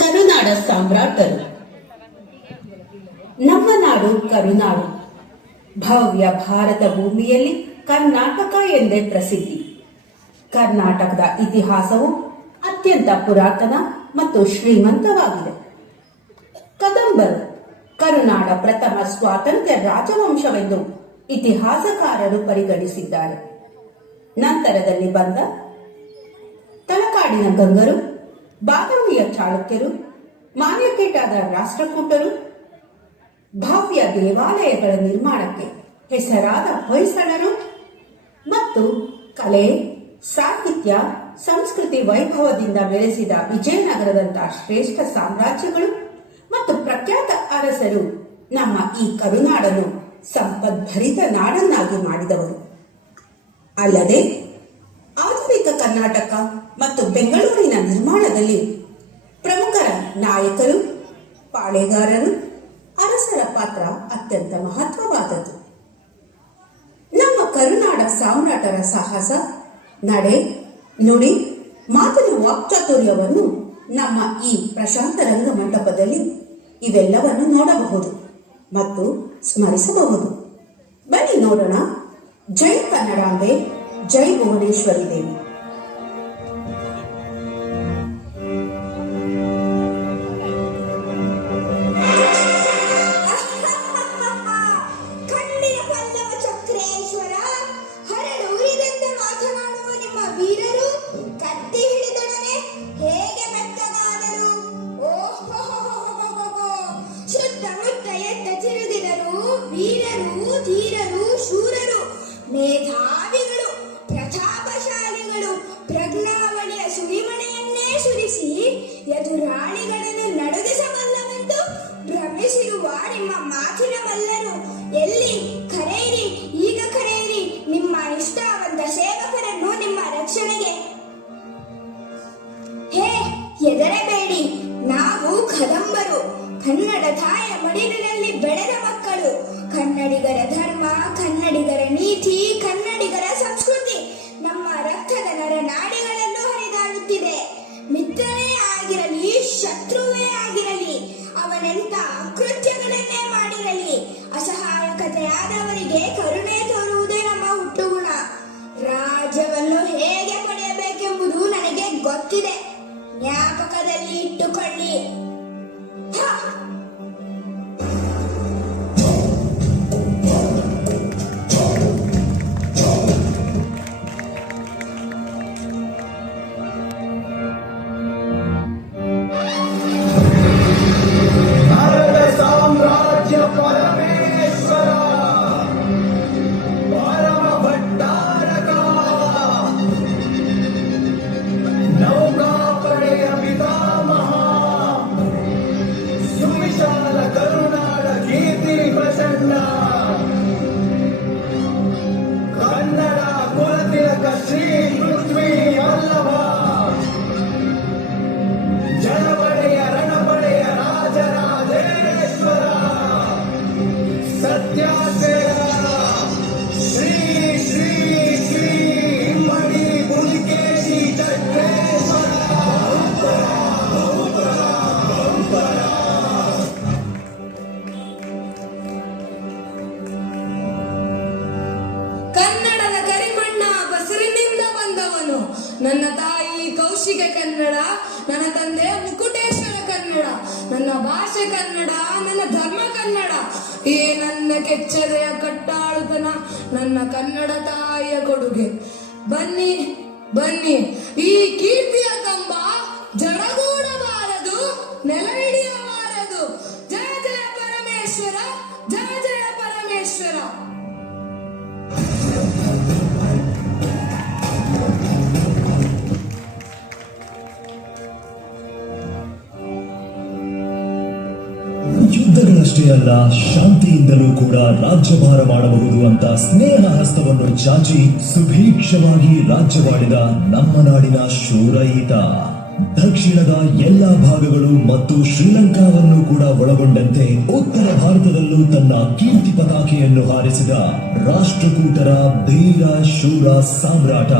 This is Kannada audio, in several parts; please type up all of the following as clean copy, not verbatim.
ಕರುನಾಡ ಸಾಮ್ರಾಟರು. ನಮ್ಮ ನಾಡು ಕರುನಾಡು. ಭವ್ಯ ಭಾರತ ಭೂಮಿಯಲ್ಲಿ ಕರ್ನಾಟಕ ಎಂದೇ ಪ್ರಸಿದ್ಧಿ. ಕರ್ನಾಟಕದ ಇತಿಹಾಸವು ಅತ್ಯಂತ ಪುರಾತನ ಮತ್ತು ಶ್ರೀಮಂತವಾಗಿದೆ. ಕದಂಬರು ಕರುನಾಡ ಪ್ರಥಮ ಸ್ವಾತಂತ್ರ್ಯ ರಾಜವಂಶವೆಂದು ಇತಿಹಾಸಕಾರರು ಪರಿಗಣಿಸಿದ್ದಾರೆ. ನಂತರದಲ್ಲಿ ಬಂದ ತಲಕಾಡಿನ ಗಂಗರು, ಬಾದಾಮಿಯ ಚಾಳುಕ್ಯರು, ಮಾನ್ಯಕೇಟಾದ ರಾಷ್ಟ್ರಕೂಟರು, ಭವ್ಯ ದೇವಾಲಯಗಳ ನಿರ್ಮಾಣಕ್ಕೆ ಹೆಸರಾದ ಹೊಯ್ಸಳರು ಮತ್ತು ಕಲೆ, ಸಾಹಿತ್ಯ, ಸಂಸ್ಕೃತಿ ವೈಭವದಿಂದ ಬೆಳೆಸಿದ ವಿಜಯನಗರದಂತಹ ಶ್ರೇಷ್ಠ ಸಾಮ್ರಾಜ್ಯಗಳು ಮತ್ತು ಪ್ರಖ್ಯಾತ ಅರಸರು ನಮ್ಮ ಈ ಕರುನಾಡನ್ನು ಸಂಪದ್ಭರಿತ ನಾಡನ್ನಾಗಿ ಮಾಡಿದವರು. ಅಲ್ಲದೆ ಆಧುನಿಕ ಕರ್ನಾಟಕ ಮತ್ತು ಬೆಂಗಳೂರಿನ ನಿರ್ಮಾಣದಲ್ಲಿ ಪ್ರಮುಖರ ನಾಯಕರು, ಪಾಳೆಗಾರರು, ಅರಸರ ಪಾತ್ರ ಅತ್ಯಂತ ಮಹತ್ವವಾದದ್ದು. ನಮ್ಮ ಕರುನಾಡ ಸಾಮ್ರಾಟರ ಸಾಹಸ, ನಡೆ, ನುಡಿ, ಮಾತಿನ ವಾಕ್ಚಾತುರ್ಯವನ್ನು ನಮ್ಮ ಈ ಪ್ರಶಾಂತ ರಂಗ ಮಂಟಪದಲ್ಲಿ ಇವೆಲ್ಲವನ್ನು ನೋಡಬಹುದು ಮತ್ತು ಸ್ಮರಿಸಬಹುದು. ಬನ್ನಿ ನೋಡೋಣ. ಜೈ ಕನ್ನಡಾಂಬೆ, ಜೈ ಭುವನೇಶ್ವರಿ ದೇವಿ. ಮೇಧಾವಿಗಳು, ಪ್ರತಾಪಶಾಲಿಗಳು, ಪ್ರಜ್ಞಾವಳಿಯ ಸುರಿಮಣೆಯನ್ನೇ ಸುರಿಸಿ ಎದುರಾಳಿಗಳನ್ನು ನಡುಗಿಸಬಲ್ಲವೆಂದು ಭ್ರಮಿಸಿರುವ ನಿಮ್ಮ ಮಾತಿನ ಮಲ್ಲನು ಎಲ್ಲಿ? ಕರೆಯಿರಿ, ಈಗ ಕರೆಯಿರಿ ನಿಮ್ಮ ನಿಷ್ಠಾವಂತ ಸೇವಕರನ್ನು ನಿಮ್ಮ ರಕ್ಷಣೆಗೆ. ಹೇ, ಹೆದರಬೇಡಿ, ನಾವು ಕದಂಬರು, ಕನ್ನಡ ತಾಯ ಮಡಿಲಿನಲ್ಲಿ ಬೆಳೆದ ಮಕ್ಕಳು. ಕನ್ನಡಿಗರ ಧರ್ಮ, ಕನ್ನಡಿಗರ ನೀತಿ, ಕನ್ನಡಿಗರ ಸಂಸ್ಕೃತಿ ನಮ್ಮ ರಕ್ತದ ನರನಾಡಿಗಳಲ್ಲೂ ಹರಿದಾಡುತ್ತಿದೆ. ಮಿತ್ರನೇ ಆಗಿರಲಿ, ಶತ್ರುವೇ ಆಗಿರಲಿ, ಅವನೆಂತ ಅಕೃತ್ಯಗಳನ್ನೇ ಮಾಡಿರಲಿ, ಅಸಹಾಯಕತೆಯಾದವರಿಗೆ ಕರುಣೆ ತೋರುವುದೇ ನಮ್ಮ ಹುಟ್ಟುಗುಣ. ರಾಜ್ಯವನ್ನು ಹೇಗೆ ಪಡೆಯಬೇಕೆಂಬುದು ನನಗೆ ಗೊತ್ತಿದೆ, ಜ್ಞಾಪಕದಲ್ಲಿ ಇಟ್ಟುಕೊಳ್ಳಿ. ನನ್ನ ತಾಯಿ ಕೌಶಿಕ ಕನ್ನಡ, ನನ್ನ ತಂದೆ ಮುಕುಟೇಶ್ವರ ಕನ್ನಡ, ನನ್ನ ಭಾಷೆ ಕನ್ನಡ, ನನ್ನ ಧರ್ಮ ಕನ್ನಡ. ಈ ನನ್ನ ಕೆಚ್ಚದೆಯ ಕಟ್ಟಾಳುತನ ನನ್ನ ಕನ್ನಡ ತಾಯಿಯ ಕೊಡುಗೆ. ಬನ್ನಿ ಬನ್ನಿ, ಈ ಕೀರ್ತಿಯ ಕಂಬ ಜಡಗೂಡಬಾರದು, ನೆಲ ಹಿಡಿಯಬಾರದು. ಜಯ ಜಯ ಪರಮೇಶ್ವರ, ಜಯ ಜಯ ಪರಮೇಶ್ವರ. ಯುದ್ಧಗಳಷ್ಟೇ ಅಲ್ಲ, ಶಾಂತಿಯಿಂದಲೂ ಕೂಡ ರಾಜ್ಯಭಾರ ಮಾಡಬಹುದು ಅಂತ ಸ್ನೇಹ ಹಸ್ತವನ್ನು ಚಾಚಿ ಸುಭೀಕ್ಷವಾಗಿ ರಾಜ್ಯವಾಡಿದ ನಮ್ಮ ನಾಡಿನ ಶೂರ ಈತ. ದಕ್ಷಿಣದ ಎಲ್ಲಾ ಭಾಗಗಳು ಮತ್ತು ಶ್ರೀಲಂಕಾವನ್ನು ಕೂಡ ಒಳಗೊಂಡಂತೆ ಉತ್ತರ ಭಾರತದಲ್ಲೂ ತನ್ನ ಕೀರ್ತಿ ಪತಾಕೆಯನ್ನು ಹಾರಿಸಿದ ರಾಷ್ಟ್ರಕೂಟರ ಧೀರ ಶೂರ ಸಾಮ್ರಾಟ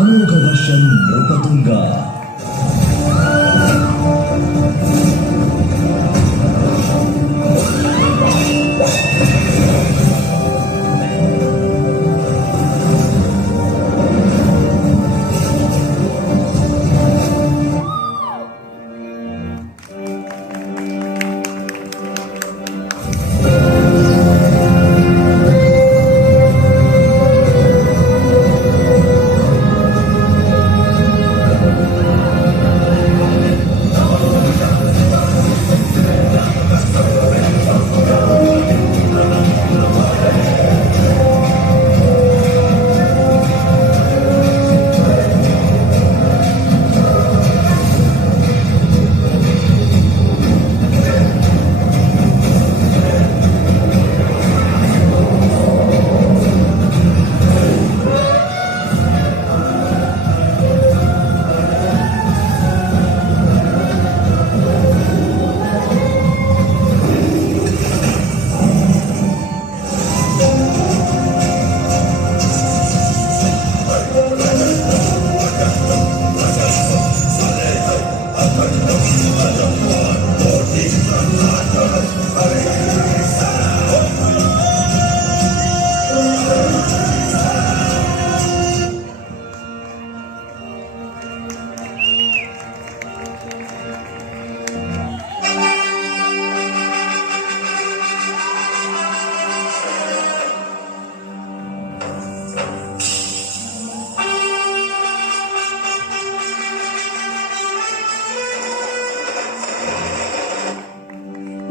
ಅಮೋಘ ವರ್ಷನ್ ನೃಪತುಂಗ.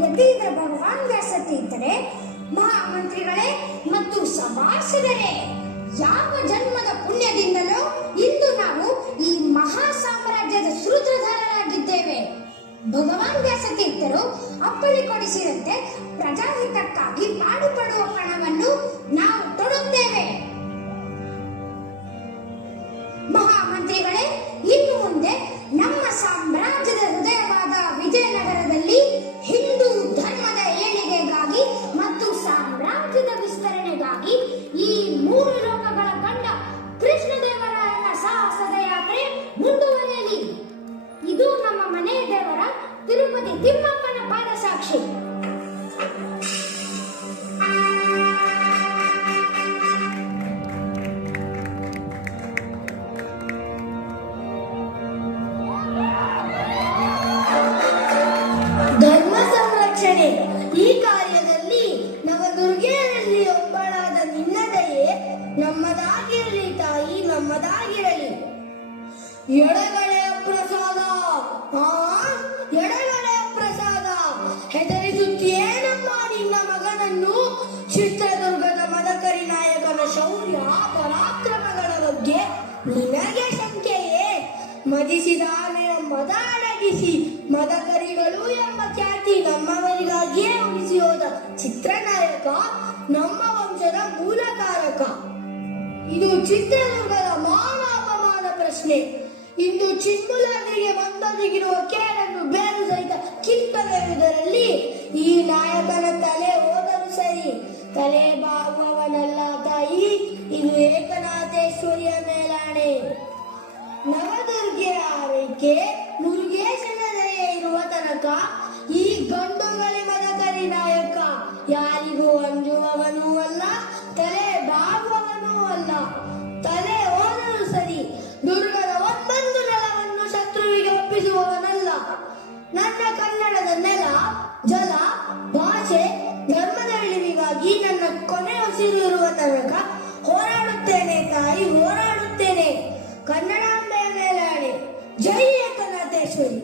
ಯತೀಂದ್ರ ಭಗವಾನ್ ವ್ಯಾಸತೀರ್ಥರೇ, ಮಹಾಮಂತ್ರಿಗಳೇ ಮತ್ತು ಸಭಾಸದರೇ, ಯಾವ ಜನ್ಮದ ಪುಣ್ಯದಿಂದಲೋ ಇಂದು ನಾವು ಈ ಮಹಾ ಸಾಮ್ರಾಜ್ಯದ ಸೂತ್ರಧಾರರಾಗಿದ್ದೇವೆ. ಭಗವಾನ್ ವ್ಯಾಸತೀರ್ಥರು ಅಪ್ಪಳಿ ಕೊಡಿಸಿದಂತೆ ಪ್ರಜಾಹಿತಕ್ಕಾಗಿ ಪಾಡುಪಡುವ ಪಣವನ್ನು ನಾವು ತೊಡುತ್ತೇವೆ. ಮಹಾಮಂತ್ರಿಗಳೇ, ಇನ್ನು ಮುಂದೆ ನಮ್ಮ ಸಾಮ್ರಾಜ್ಯದ ಹೃದಯವಾದ ವಿಜಯನಗರದಲ್ಲಿ ಹಿಂದೂ ಧರ್ಮದ ಏಳಿಗೆಗಾಗಿ ಮತ್ತು ಸಾಮ್ರಾಜ್ಯದ ವಿಸ್ತರಣೆಗಾಗಿ ಈ ಮೂರು ಲೋಕಗಳ ಕಂಡ ಕೃಷ್ಣದೇವರಾಯನ ಸಾಹಸದ ಯಾತ್ರೆ ಮುಂದುವರಿಯಲಿ. ಇದು ನಮ್ಮ ಮನೆ ದೇವರ ತಿರುಪತಿ ತಿಮ್ಮಪ್ಪನ ಪಾದಸಾಕ್ಷಿ. ಧರ್ಮ ಸಂರಕ್ಷಣೆ ಈ ಕಾರ್ಯದಲ್ಲಿ ನವದುರ್ಗೆಯರಲ್ಲಿ ಒಬ್ಬಳಾದ ನಿನ್ನ ದಯೆ ನಮ್ಮದಾಗಿರಲಿ ತಾಯಿ, ನಮ್ಮದಾಗಿರಲಿ. ಎಡಗಡೆಯ ಪ್ರಸಾದ, ಎಡಗಡೆಯ ಪ್ರಸಾದ, ಹೆದರಿಸುತ್ತೇನಮ್ಮ ನಿನ್ನ ಮಗನನ್ನು. ಚಿತ್ರದುರ್ಗದ ಮದಕರಿ ನಾಯಕನ ಶೌರ್ಯ ಪರಾಕ್ರಮಗಳ ಬಗ್ಗೆ ನಿನಗೆ ಶಂಕೆಯೇ? ಮದಿಸಿದ ಆನೆಯ ಮದ ಅಡಗಿಸಿ ಮದಕರಿಗಳು ಎಂಬ ಖ್ಯಾತಿ ನಮ್ಮವರಿಗಾಗಿಯೇ ಉಳಿಸಿ ಹೋದ ಚಿತ್ರನಾಯಕ ನಮ್ಮ ವಂಶದ ಮೂಲಕಾರಕ. ಇದು ಚಿತ್ರದುರ್ಗದ ಮಾನ ಅಪಮಾನ ಪ್ರಶ್ನೆ. ಇಂದು ಚಿನ್ಮುಲಾದಿಗೆ ಬಂದೊದಗಿರುವ ಕೇಳನ್ನು ಬೇರು ಸಹಿತ ಕಿತ್ತೊಗೆಯುವುದರಲ್ಲಿ ಈ ನಾಯಕನ ತಲೆ ಹೋದರೂ ಸರಿ. ತಲೆ ಬಾಗುವವನಲ್ಲ ತಾಯಿ, ಇದು ಏಕನಾಥೇಶ್ವರಿಯ ಮೇಲಾಣೆ. ನವದುರ್ಗೆಯ ಆರೈಕೆ ಮುರುಗೇಶನ ದಯೆ ಇರುವ ತನಕ ಈ ಗಂಡುಗಲಿ ಮದಕರಿ ನಾಯಕ ಯಾರಿಗೂ ಅಂಜುವವನೂ ಅಲ್ಲ, ತಲೆ ಬಾಗುವವನೂ ಅಲ್ಲ. ತಲೆ ಹೋದರೂ ಸರಿ, ದುರ್ಗದ ಒಂದೊಂದು ನೆಲವನ್ನು ಶತ್ರುವಿಗೆ ಒಪ್ಪಿಸುವವನಲ್ಲ. ನನ್ನ ಕನ್ನಡದ ನೆಲ, ಜಲ, ಭಾಷೆ, ಧರ್ಮದ ಅಳಿವಿಗಾಗಿ ನನ್ನ ಕೊನೆ ಉಸಿರು ಇರುವ ತನಕ ಹೋರಾಡುತ್ತೇನೆ ತಾಯಿ, ಹೋರಾಡುತ್ತೇನೆ. ಕನ್ನಡಾಂಬೆಯ ಮೇಲಾಣೆ. ಜೈ ಏಕನಾಥೇಶ್ವರಿ.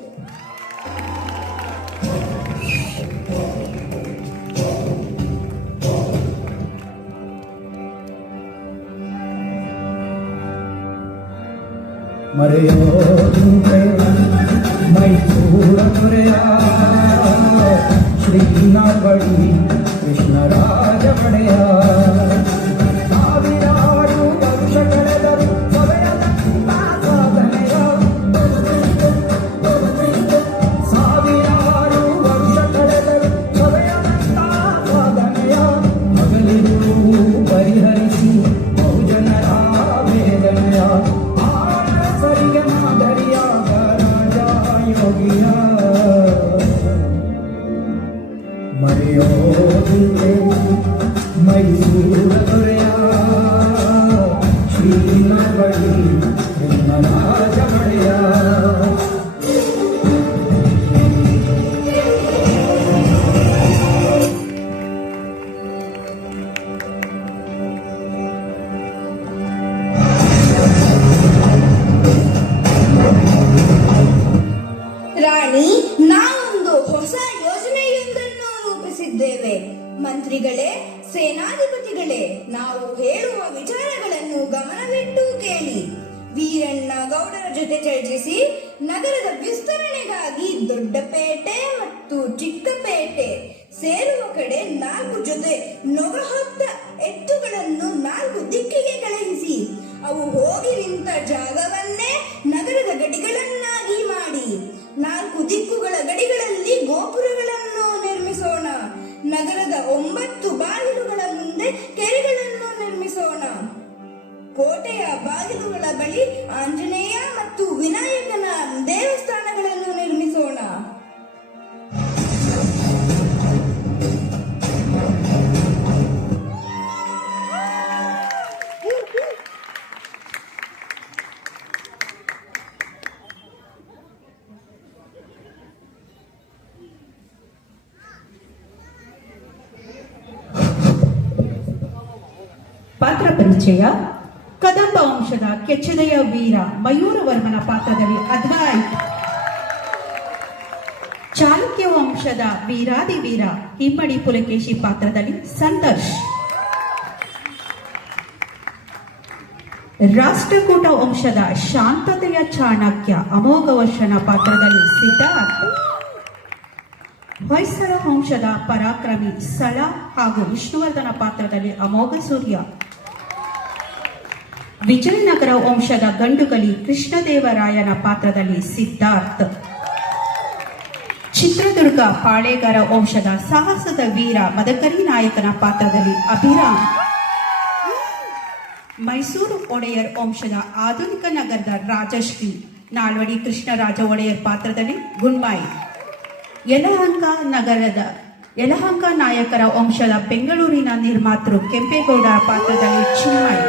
ಮರೆಯೋದುಂಟೆ ಮೈಸೂರ ದೊರೆಯ ಶ್ರೀನಾಥಡಿ ಕೃಷ್ಣರಾಜ ಪಡೆಯ. ಸಾವಿರಾರು ವರ್ಷ ಕಳೆದರು ಸೊಬೆಯದಂತ ಸಾಧನೆಯ ಜಿಂಕೆ ಮೈಸೂರ ದೊರೆಯ ಶ್ರೀನ ಬಳಿ ರಾಜ ಒಡೆಯ. ರಾಣಿ, ನಾವೊಂದು ಹೊಸ ಯೋಜನೆಯೊಂದನ್ನು ರೂಪಿಸಿದ್ದೇವೆ. ಮಂತ್ರಿಗಳೇ, ಸೇನಾಧಿಪತಿಗಳೇ, ನಾವು ಹೇಳುವ ವಿಚಾರಗಳನ್ನು ಗಮನವಿಟ್ಟು ಕೇಳಿ. ವೀರಣ್ಣ ಗೌಡರ ಜೊತೆ ಚರ್ಚಿಸಿ ನಗರದ ವಿಸ್ತರಣೆಗಾಗಿ ದೊಡ್ಡಪೇಟೆ ಮತ್ತು ಚಿಕ್ಕಪೇಟೆ ಸೇರುವ ಕಡೆ 4 ಜೊತೆ ನೊಗಹೊತ್ತ ಎತ್ತುಗಳನ್ನು 4 ದಿಕ್ಕಿಗೆ ಕಳುಹಿಸಿ ಅವು ಹೋಗಿ ನಿಂತ ಜಾಗವನ್ನೇ ನಗರದ ಗಡಿಗಳನ್ನಾಗಿ ಮಾಡಿ 4 ದಿಕ್ಕುಗಳ ಗಡಿಗಳಲ್ಲಿ ಗೋಪುರಗಳನ್ನು ನಿರ್ಮಿಸೋಣ. ನಗರದ 9 ಬಾಗಿಲುಗಳ ಮುಂದೆ ಕೆರೆಗಳನ್ನು ನಿರ್ಮಿಸೋಣ. ಕೋಟೆಯ ಬಾಗಿಲುಗಳ ಬಳಿ ಆಂಜನೇಯ ಮತ್ತು ವಿನಾಯಕನ ದೇವಸ್ಥಾನಗಳನ್ನು ನಿರ್ಮಿಸೋಣ. ಪಾತ್ರ ಪರಿಚಯ. ಕದಂಬ ವಂಶದ ಕೆಚ್ಚೆದೆಯ ವೀರ ಮಯೂರವರ್ಮನ ಪಾತ್ರದಲ್ಲಿ ಅದ್ವೈತ್. ಚಾಲುಕ್ಯ ವಂಶದ ವೀರಾದಿವೀರ ಇಮ್ಮಡಿ ಪುಲಕೇಶಿ ಪಾತ್ರದಲ್ಲಿ ಸಂತೋಷ್. ರಾಷ್ಟ್ರಕೂಟ ವಂಶದ ಶಾಂತತೆಯ ಚಾಣಕ್ಯ ಅಮೋಘ ವರ್ಷನ ಪಾತ್ರದಲ್ಲಿ ಸಿದ್ಧಾರ್ಥ್. ಹೊಯ್ಸಳ ವಂಶದ ಪರಾಕ್ರಮಿ ಸಳ ಹಾಗೂ ವಿಷ್ಣುವರ್ಧನ ಪಾತ್ರದಲ್ಲಿ ಅಮೋಘ ಸೂರ್ಯ. ವಿಜಯನಗರ ವಂಶದ ಗಂಡುಗಲಿ ಕೃಷ್ಣದೇವರಾಯನ ಪಾತ್ರದಲ್ಲಿ ಸಿದ್ಧಾರ್ಥ್. ಚಿತ್ರದುರ್ಗ ಪಾಳೇಗಾರ ವಂಶದ ಸಾಹಸದ ವೀರ ಮದಕರಿ ನಾಯಕನ ಪಾತ್ರದಲ್ಲಿ ಅಭಿರಾಮ್. ಮೈಸೂರು ಒಡೆಯರ್ ವಂಶದ ಆಧುನಿಕ ನಗರದ ರಾಜಶ್ರೀ ನಾಲ್ವಡಿ ಕೃಷ್ಣರಾಜ ಒಡೆಯರ್ ಪಾತ್ರದಲ್ಲಿ ಗುಣ್ಮಾಯಿ. ಯಲಹಂಕ ನಾಯಕರ ವಂಶದ ಬೆಂಗಳೂರಿನ ನಿರ್ಮಾತೃ ಕೆಂಪೇಗೌಡ ಪಾತ್ರದಲ್ಲಿ ಚಿನ್ಮಯ್.